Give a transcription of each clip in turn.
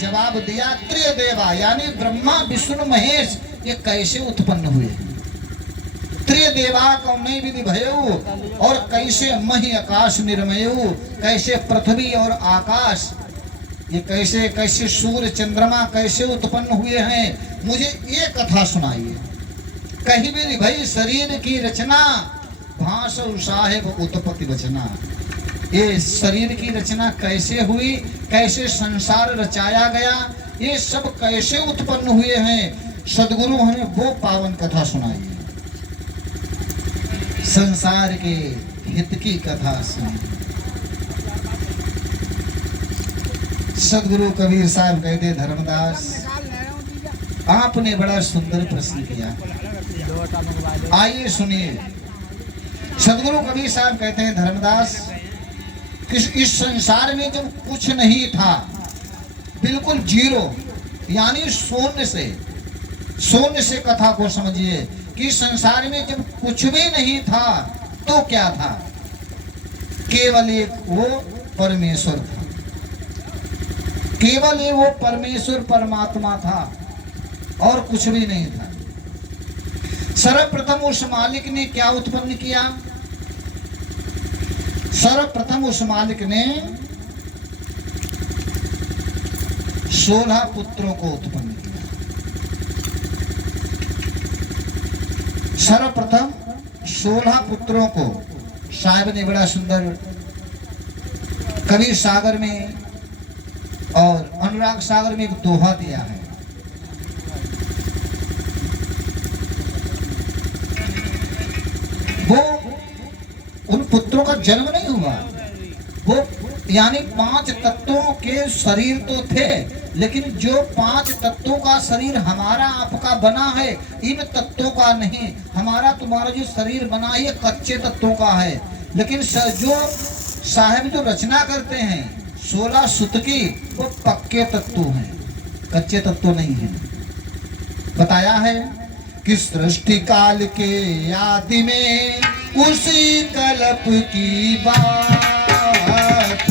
जवाब दिया त्रिदेवा यानी ब्रह्मा विष्णु महेश ये कैसे उत्पन्न हुए। त्रिदेवा कौने विधि भयऊ और कैसे मही आकाश निर्मयऊ, कैसे पृथ्वी और आकाश ये कैसे कैसे सूर्य चंद्रमा कैसे उत्पन्न हुए हैं, मुझे ये कथा सुनाइए। कहीं भी भाई शरीर की रचना भाषा साहेब उत्पत्ति रचना, ये शरीर की रचना कैसे हुई, कैसे संसार रचाया गया, ये सब कैसे उत्पन्न हुए हैं, सदगुरु हमें वो पावन कथा सुनाई। संसार के हित की कथा सुनी। सदगुरु कबीर साहब कहते धर्मदास आपने बड़ा सुंदर प्रश्न किया, आइए सुनिए। सदगुरु कबीर साहब कहते हैं धर्मदास इस संसार में जब कुछ नहीं था, बिल्कुल जीरो यानी शून्य से कथा को समझिए कि संसार में जब कुछ भी नहीं था तो क्या था, केवल एक वो परमेश्वर था, केवल ये वो परमेश्वर परमात्मा था और कुछ भी नहीं था। सर्वप्रथम उस मालिक ने क्या उत्पन्न किया, सर्वप्रथम उस मालिक ने 16 पुत्रों को उत्पन्न किया। सर्वप्रथम 16 पुत्रों को साहब ने बड़ा सुंदर कबीर सागर में और अनुराग सागर में एक दोहा दिया है। वो उन पुत्रों का जन्म नहीं हुआ, वो यानी 5 तत्वों के शरीर तो थे, लेकिन जो 5 तत्वों का शरीर हमारा आपका बना है, इन तत्वों का नहीं। हमारा तुम्हारा जो शरीर बना है ये कच्चे तत्वों का है, लेकिन जो साहब जो रचना करते हैं 16 सुत की, वो पक्के तत्व हैं, कच्चे तत्व नहीं है। बताया है कि सृष्टि काल के आदि में उसी कल्प की बात,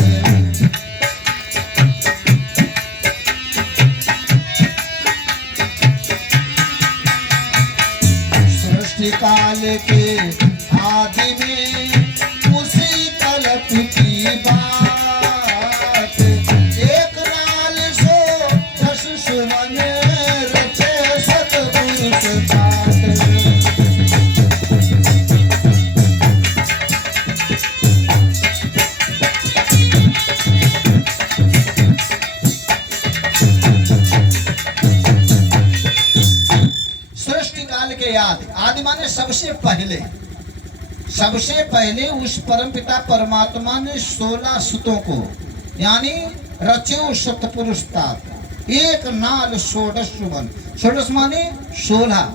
सृष्टि काल के आदि में उसी कल्प की बात, एक नाल सो 10 सुमन रचे सतपुरुष तात। आदि माने सबसे पहले उस परमपिता परमात्मा ने 16 सुतों को यानी रचे सतपुरुष तात, एक नाल 16 सुमन, 16 माने 16।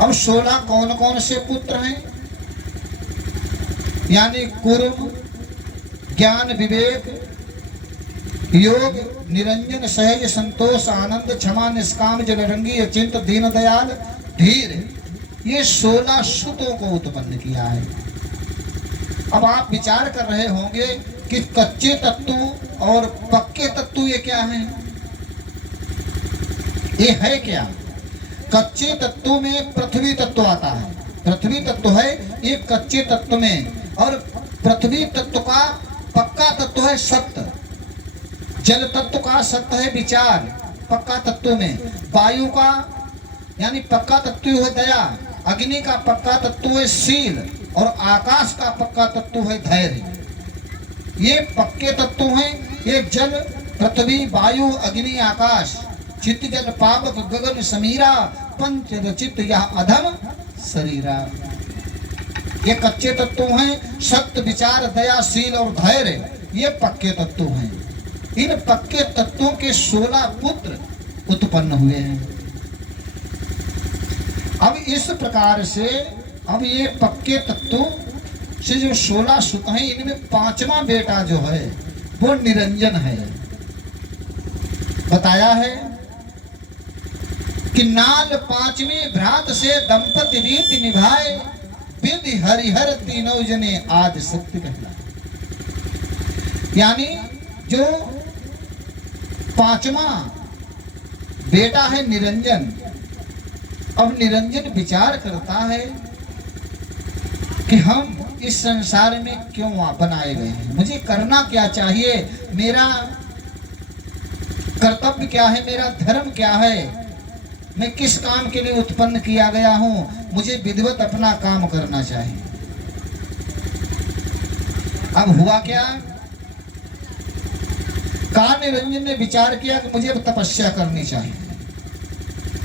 अब 16 कौन कौन से पुत्र हैं, यानी कुर्म, ज्ञान, विवेक, योग, निरंजन, सहज, संतोष, आनंद, क्षमा, निष्काम, जलरंगी, अचिंत, दीन दयाल, धीर, ये 16 सुतों को उत्पन्न किया है। अब आप विचार कर रहे होंगे कि कच्चे तत्व और पक्के तत्व ये क्या हैं, ये है क्या। कच्चे तत्व में पृथ्वी तत्व आता है, पृथ्वी तत्व है एक कच्चे तत्व में, और पृथ्वी तत्व का पक्का तत्व है सत्य, जल तत्व का सत्य है विचार पक्का तत्व में, वायु का यानी पक्का तत्व है दया, अग्नि का पक्का तत्व है शील, और आकाश का पक्का तत्व है धैर्य। ये पक्के तत्व हैं। ये जल, पृथ्वी, वायु, अग्नि, आकाश, चित्त, जल, पावक, गगन, समीरा, पंच रचित यह अधम शरीरा, ये कच्चे तत्व हैं। सत्य, विचार, दया, शील और धैर्य ये पक्के तत्व हैं। इन पक्के तत्वों के 16 पुत्र उत्पन्न हुए हैं। अब इस प्रकार से अब ये पक्के तत्व से जो 16 सुत हैं, इनमें 5वां बेटा जो है वो निरंजन है। बताया है कि नाल 5वें भ्रात से दंपति रीति निभाए, विधि हरिहर तीनों जने आदि शक्ति कहला। यानी जो पांचवा बेटा है निरंजन। अब निरंजन विचार करता है कि हम इस संसार में क्यों बनाए गए हैं, मुझे करना क्या चाहिए, मेरा कर्तव्य क्या है, मेरा धर्म क्या है, मैं किस काम के लिए उत्पन्न किया गया हूं, मुझे विधिवत अपना काम करना चाहिए। अब हुआ क्या, निरंजन ने विचार किया कि मुझे अब तपस्या करनी चाहिए।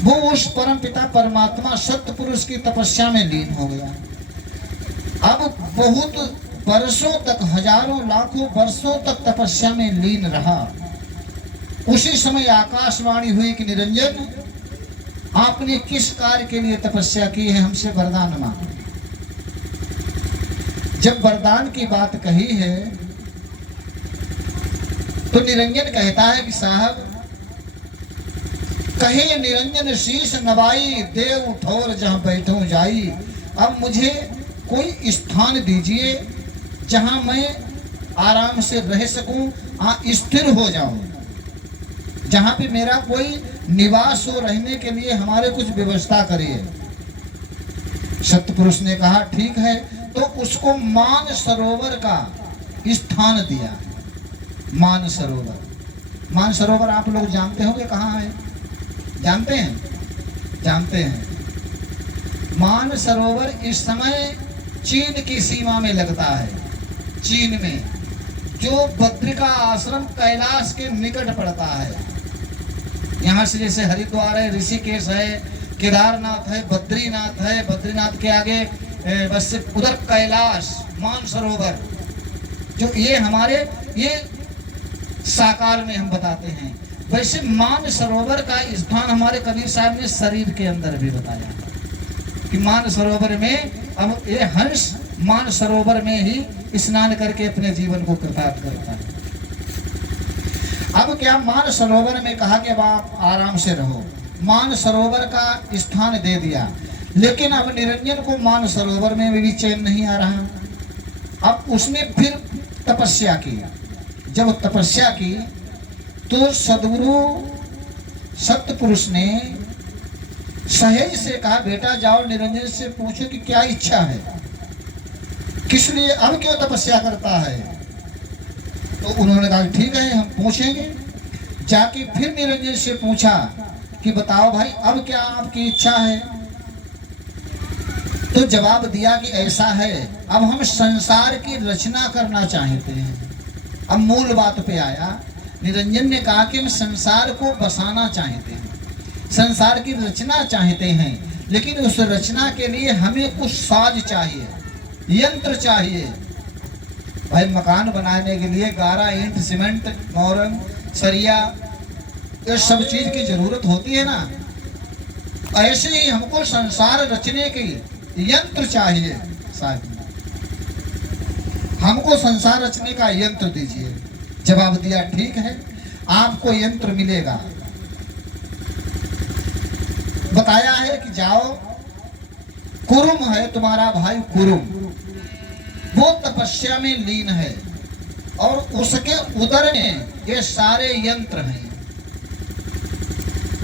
वो उस परम पिता परमात्मा सत्य पुरुष की तपस्या में लीन हो गया। अब बहुत वर्षों तक, हजारों लाखों वर्षों तक तपस्या में लीन रहा। उसी समय आकाशवाणी हुई कि निरंजन, आपने किस कार्य के लिए तपस्या की है, हमसे वरदान मांगो। जब वरदान की बात कही है तो निरंजन कहता है कि साहब, कहे निरंजन शीश नवाई, देव ठोर जहां बैठूं जाई। अब मुझे कोई स्थान दीजिए जहां मैं आराम से रह सकूं, स्थिर हो जाऊं, जहां पे मेरा कोई निवास हो, रहने के लिए हमारे कुछ व्यवस्था करिए। सत्यपुरुष ने कहा ठीक है, तो उसको मान सरोवर का स्थान दिया। मान सरोवर, मान सरोवर आप लोग जानते होंगे कहाँ है, जानते हैं? जानते हैं। मान सरोवर इस समय चीन की सीमा में लगता है। चीन में जो बद्रिका आश्रम कैलाश के निकट पड़ता है, यहाँ से जैसे हरिद्वार है, ऋषिकेश है, केदारनाथ है, बद्रीनाथ है, बद्रीनाथ के आगे बस उधर कैलाश, मान सरोवर, जो ये हमारे ये साकार में हम बताते हैं। वैसे मान सरोवर का स्थान हमारे कबीर साहब ने शरीर के अंदर भी बताया कि मान सरोवर में, अब ये हंस मान सरोवर में ही स्नान करके अपने जीवन को कृतार्थ करता है। अब क्या, मान सरोवर में कहा कि अब आप आराम से रहो, मान सरोवर का स्थान दे दिया। लेकिन अब निरंजन को मान सरोवर में भी चैन नहीं आ रहा। अब उसने फिर तपस्या की। जब तपस्या की तो सदगुरु सत्य पुरुष ने सहेज से कहा, बेटा जाओ निरंजन से पूछो कि क्या इच्छा है, किस लिए, अब क्यों तपस्या करता है। तो उन्होंने कहा ठीक है, हम पूछेंगे। जाके फिर निरंजन से पूछा कि बताओ भाई, अब क्या आपकी इच्छा है। तो जवाब दिया कि ऐसा है, अब हम संसार की रचना करना चाहते हैं। अब मूल बात पे आया। निरंजन ने कहा कि हम संसार को बसाना चाहते हैं, संसार की रचना चाहते हैं, लेकिन उस रचना के लिए हमें कुछ साज चाहिए, यंत्र चाहिए। भाई मकान बनाने के लिए गारा, ईंट, सीमेंट, मोरम, सरिया, ये सब चीज की जरूरत होती है ना। ऐसे ही हमको संसार रचने के यंत्र चाहिए साहब, हमको संसार रचने का यंत्र दीजिए। जवाब दिया ठीक है, आपको यंत्र मिलेगा। बताया है कि जाओ, कुरुम है तुम्हारा भाई कुरुम, वो तपस्या में लीन है और उसके उदर में ये सारे यंत्र हैं।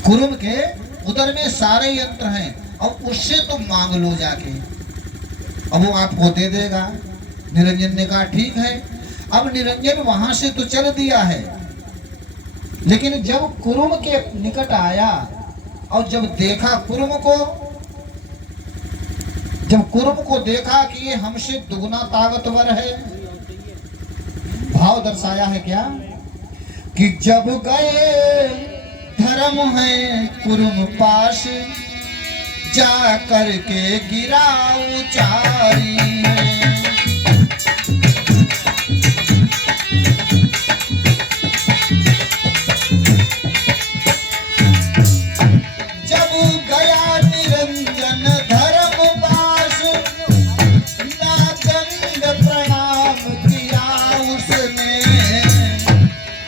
कुरुम के उदर में सारे यंत्र हैं और उससे तुम मांग लो जाके, अब वो आपको दे देगा। निरंजन ने कहा ठीक है। अब निरंजन वहां से तो चल दिया है, लेकिन जब कुरुम के निकट आया और जब देखा कुरुम को, जब कुरुम को देखा कि ये हमसे दुगना ताकतवर है, भाव दर्शाया है क्या कि जब गए धर्म है कुरुम पास, जा करके गिरा उचारी।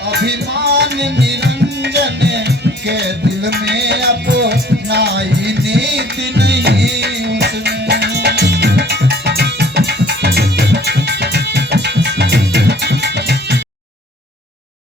अभिमान